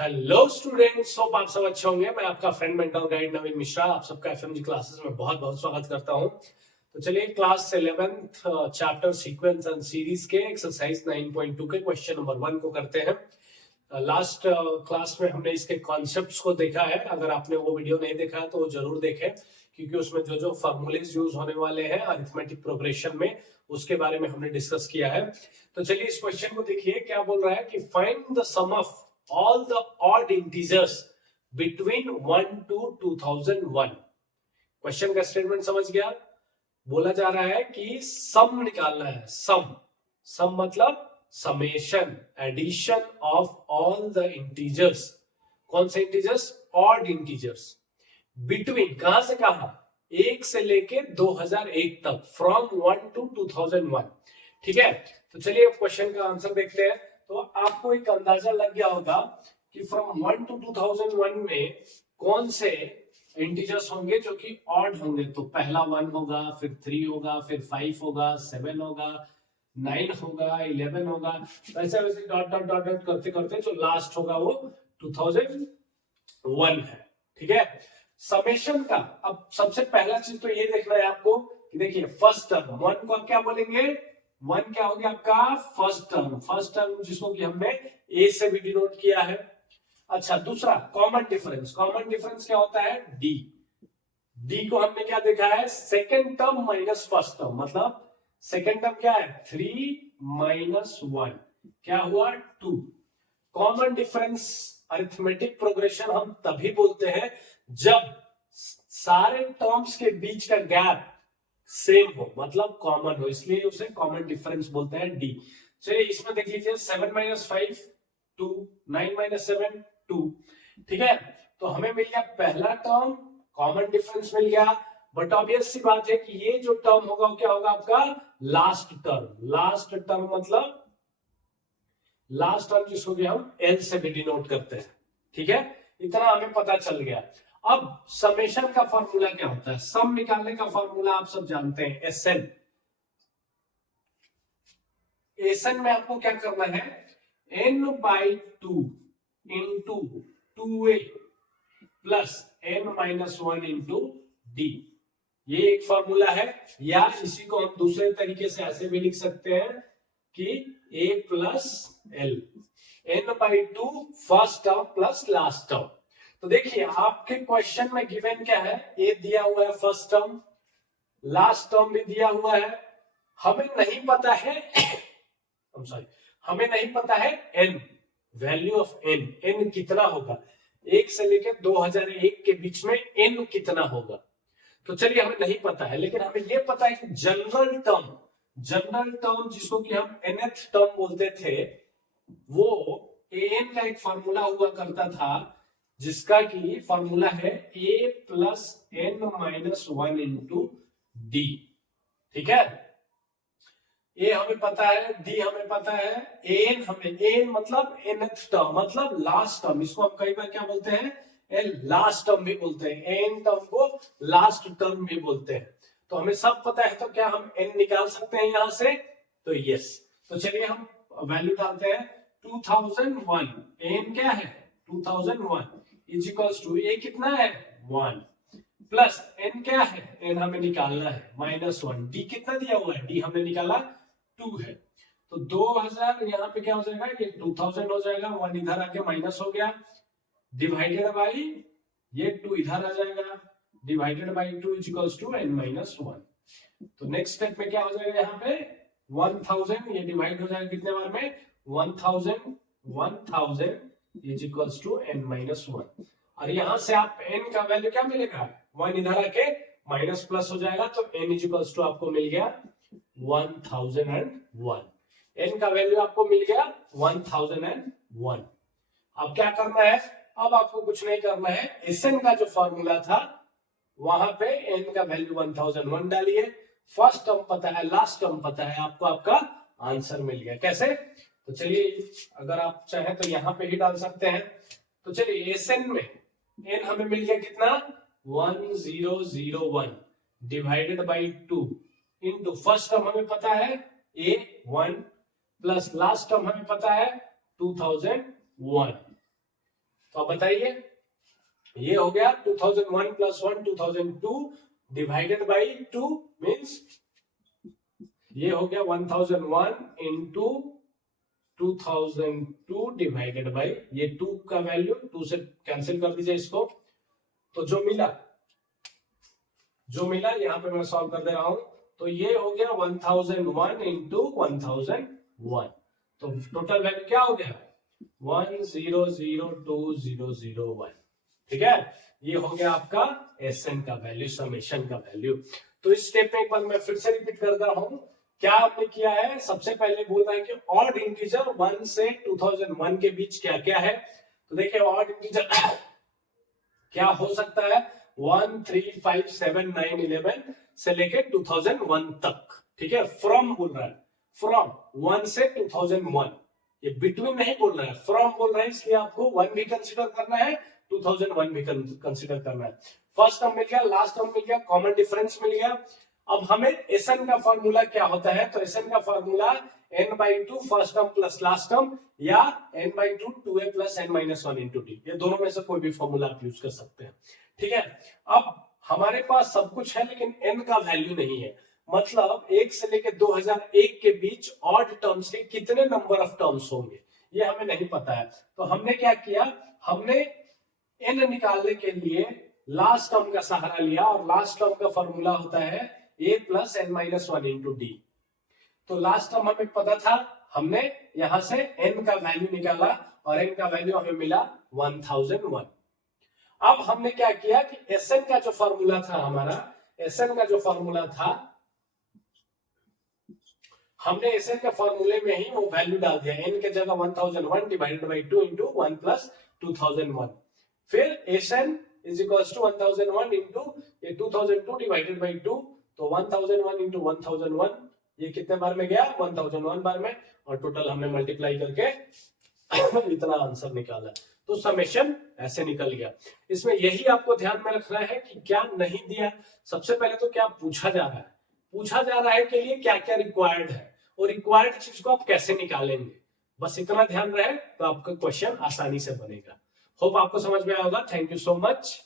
Hello students, hope आप सब अच्छे होंगे। मैं आपका फ्रेंड मेंटर गाइड नवीन मिश्रा आप सबका एफएमजी क्लासेस में बहुत बहुत स्वागत करता हूं। तो चलिए class 11th chapter sequence and series के एक्सरसाइज 9.2 के क्वेश्चन नंबर 1 को करते हैं। लास्ट क्लास में हमने इसके कॉन्सेप्ट्स को देखा है। अगर आपने वो वीडियो नहीं देखा है तो वो जरूर देखें, क्योंकि उसमें जो जो फॉर्मूलेज यूज होने वाले हैं अरिथमेटिक प्रोग्रेशन में उसके बारे में हमने डिस्कस किया है। तो चलिए इस क्वेश्चन को देखिए, क्या बोल रहा है कि find the sum of all the odd integers between 1 to 2001। Question का स्टेटमेंट समझ गया? बोला जा रहा है कि सम निकालना है। सम मतलब summation, addition of all the integers. कौन से इंटीजर्स? Odd integers. बिटवीन कहां से कहा? 1 से लेके 2001 तक, फ्रॉम 1 to 2001। ठीक है, तो चलिए क्वेश्चन का आंसर देखते हैं। तो आपको एक अंदाजा लग गया होगा कि फ्रॉम 1 to 2001 में कौन से इंटीजर्स होंगे जो कि ऑड होंगे। तो पहला 1 होगा, फिर 3 होगा, फिर 5 होगा, 7 होगा, 9 होगा, 11 होगा, वैसे वैसे डॉट डॉट डॉट डॉट करते करते जो लास्ट होगा वो 2001 है। ठीक है, समेशन का अब सबसे पहला चीज तो ये देखना है आपको कि देखिए फर्स्ट टर्म 1 को आप क्या बोलेंगे? 1 क्या हो गया आपका? फर्स्ट टर्म जिसको कि हमने ए से भी डिनोट किया है। अच्छा, दूसरा कॉमन डिफरेंस क्या होता है? डी को हमने क्या देखा है? Second term minus first term, मतलब सेकेंड टर्म क्या है? 3 माइनस 1, क्या हुआ? 2। कॉमन डिफरेंस अरिथमेटिक प्रोग्रेशन हम तभी बोलते हैं जब सारे टर्म्स के बीच का गैप सेम हो, मतलब कॉमन हो, इसलिए उसे कॉमन डिफरेंस बोलते हैं डी। चलिए इसमें देख लीजिए 7 माइनस 5 2, 9 माइनस 7 2। ठीक है, तो हमें मिल गया पहला टर्म, कॉमन डिफरेंस मिल गया। बट ऑब्वियस सी बात है कि ये जो टर्म होगा वो क्या होगा आपका? लास्ट टर्म मतलब लास्ट टर्म जिसको भी हम एल से भी डिनोट करते हैं। ठीक है, इतना हमें पता चल गया। अब समेशन का फॉर्मूला क्या होता है? सम निकालने का फॉर्मूला आप सब जानते हैं, एसएन। एसएन में आपको क्या करना है? n/2 into 2a plus n-1 into D. ये एक फॉर्मूला है, या इसी को हम दूसरे तरीके से ऐसे भी लिख सकते हैं कि a plus L, n/2 first term plus last term. तो देखिए आपके क्वेश्चन में गिवन क्या है? ए दिया हुआ है फर्स्ट टर्म, लास्ट टर्म भी दिया हुआ है। हमें नहीं पता है हमें नहीं पता है n, value of n, n कितना होगा 1 से लेकर 2001 के बीच में एन कितना होगा। तो चलिए हमें नहीं पता है, लेकिन हमें यह पता है कि जनरल टर्म जिसको कि हम nth टर्म बोलते थे, वो an का एक फॉर्मूला हुआ करता था जिसका कि फॉर्मूला है a plus n-1 into D. ठीक है, ए हमें पता है, डी हमें पता है, एन मतलब nth टर्म मतलब लास्ट टर्म, इसको हम कई बार क्या बोलते हैं? लास्ट टर्म भी बोलते हैं, एन टर्म को लास्ट टर्म भी बोलते हैं। तो हमें सब पता है, तो क्या हम एन निकाल सकते हैं यहां से? तो यस। तो चलिए हम वैल्यू डालते हैं 2001। एन क्या है? 2001 इज इक्वल्स टू ए कितना है? 1 प्लस एन क्या है? एन हमें निकालना है -1। डी कितना दिया हुआ है? डी हमने निकाला 2 है। तो 2000 यहाँ पे क्या हो जाएगा? ये 2000 हो जाएगा, 1 इधर आके माइनस हो गया, डिवाइडेड बाई ये 2 इधर आ जाएगा, divided by 2 is equals to n-1। तो नेक्स्ट स्टेप में क्या हो जाएगा? यहाँ पे 1000 ये डिवाइड हो जाएगा कितने बार में? 1000 इज इक्वल्स टू n-1। और यहां से आप n का वैल्यू क्या मिलेगा? 1 इधर आके माइनस प्लस हो जाएगा, तो n इज इक्वल्स टू आपको मिल गया 1001। n का वैल्यू आपको मिल गया 1001। अब क्या करना है? अब आपको कुछ नहीं करना है, Sn का जो फॉर्मूला था वहां पे n का वैल्यू 1001 डालिए, फर्स्ट टर्म पता है, लास्ट टर्म पता है, आपको आपका आंसर मिल गया। कैसे? तो चलिए अगर आप चाहें तो यहां पे ही डाल सकते हैं। तो चलिए Sn में n हमें मिल गया कितना? 1001 divided by 2 into first term हमें पता है a1 प्लस लास्ट टर्म हमें पता है 2001। तो अब बताइए, ये हो गया 2001 प्लस 1 2002 डिवाइडेड बाई 2 मीन्स ये हो गया 1001 इंटू 2002 डिवाइडेड बाई ये 2 का वैल्यू 2 से कैंसिल कर दीजिए इसको। तो जो मिला यहाँ पे मैं सॉल्व कर दे रहा हूं। तो ये हो गया 1001 इंटू 1001। तो टोटल वैल्यू क्या हो गया 10020001। ठीक है, ये हो गया आपका एसएन का वैल्यू, समेशन का वैल्यू। तो इस स्टेप में एक बार मैं फिर से रिपीट कर रहा हूं, क्या आपने किया है, सबसे पहले बोल रहा है कि ऑड इंटीजर 1 से 2001 के बीच क्या क्या है। तो देखिए ऑड इंटीजर क्या हो सकता है 1 3 5 7 9 11 से लेके 2001 तक। ठीक है, फ्रॉम बोल रहा है, फ्रॉम 1 से 2001, ये बिटवीन नहीं बोल रहा है, फ्रॉम बोल रहा है, इसलिए आपको 1 भी कंसिडर करना है 2001 भी कंसिडर करना है। फर्स्ट टर्म मिल गया, लास्ट टर्म मिल गया, कॉमन डिफरेंस मिल गया। अब हमें एसएन का फॉर्मूला क्या होता है, तो एसएन का formula n/2 first term plus last term या n/2 2a plus n-1 into D, ये दोनों में से कोई भी फॉर्मूला आप यूज कर सकते हैं। ठीक है, अब हमारे पास सब कुछ है लेकिन n का वैल्यू नहीं है, मतलब 1 से लेकर 2001 के बीच ऑड टर्म्स के कितने नंबर ऑफ टर्म्स होंगे ये हमें नहीं पता है। तो हमने क्या किया, हमने n निकालने के लिए लास्ट टर्म का सहारा लिया और लास्ट टर्म का फॉर्मूला होता है a plus n-1 into D. तो लास्ट टर्म हमें पता था, हमने यहां से n का वैल्यू निकाला और n का वैल्यू हमें मिला 1001। अब हमने क्या किया कि एसएन का जो फॉर्मूला था हमारा, एसएन का जो फॉर्मूला था, हमने एसएन के फॉर्मूले में ही वो वैल्यू डाल दिया, n के जगह 1001 डिवाइडेड बाई 2 इंटू 1 प्लस 2001। फिर S n is equals to 1001 into ये 2002 डिवाइडेड बाई 2, तो 1001 इंटू 1001 ये कितने बार में गया 1001 बार में, और टोटल हमने मल्टीप्लाई करके इतना आंसर निकाला। तो समेशन ऐसे निकल गया। इसमें यही आपको ध्यान में रखना है कि क्या नहीं दिया, सबसे पहले तो क्या पूछा जा रहा है, पूछा जा रहा है के लिए क्या क्या रिक्वायर्ड है और रिक्वायर्ड चीज को आप कैसे निकालेंगे, बस इतना ध्यान रहे तो आपका क्वेश्चन आसानी से बनेगा। होप आपको समझ में आया होगा। Thank you so much.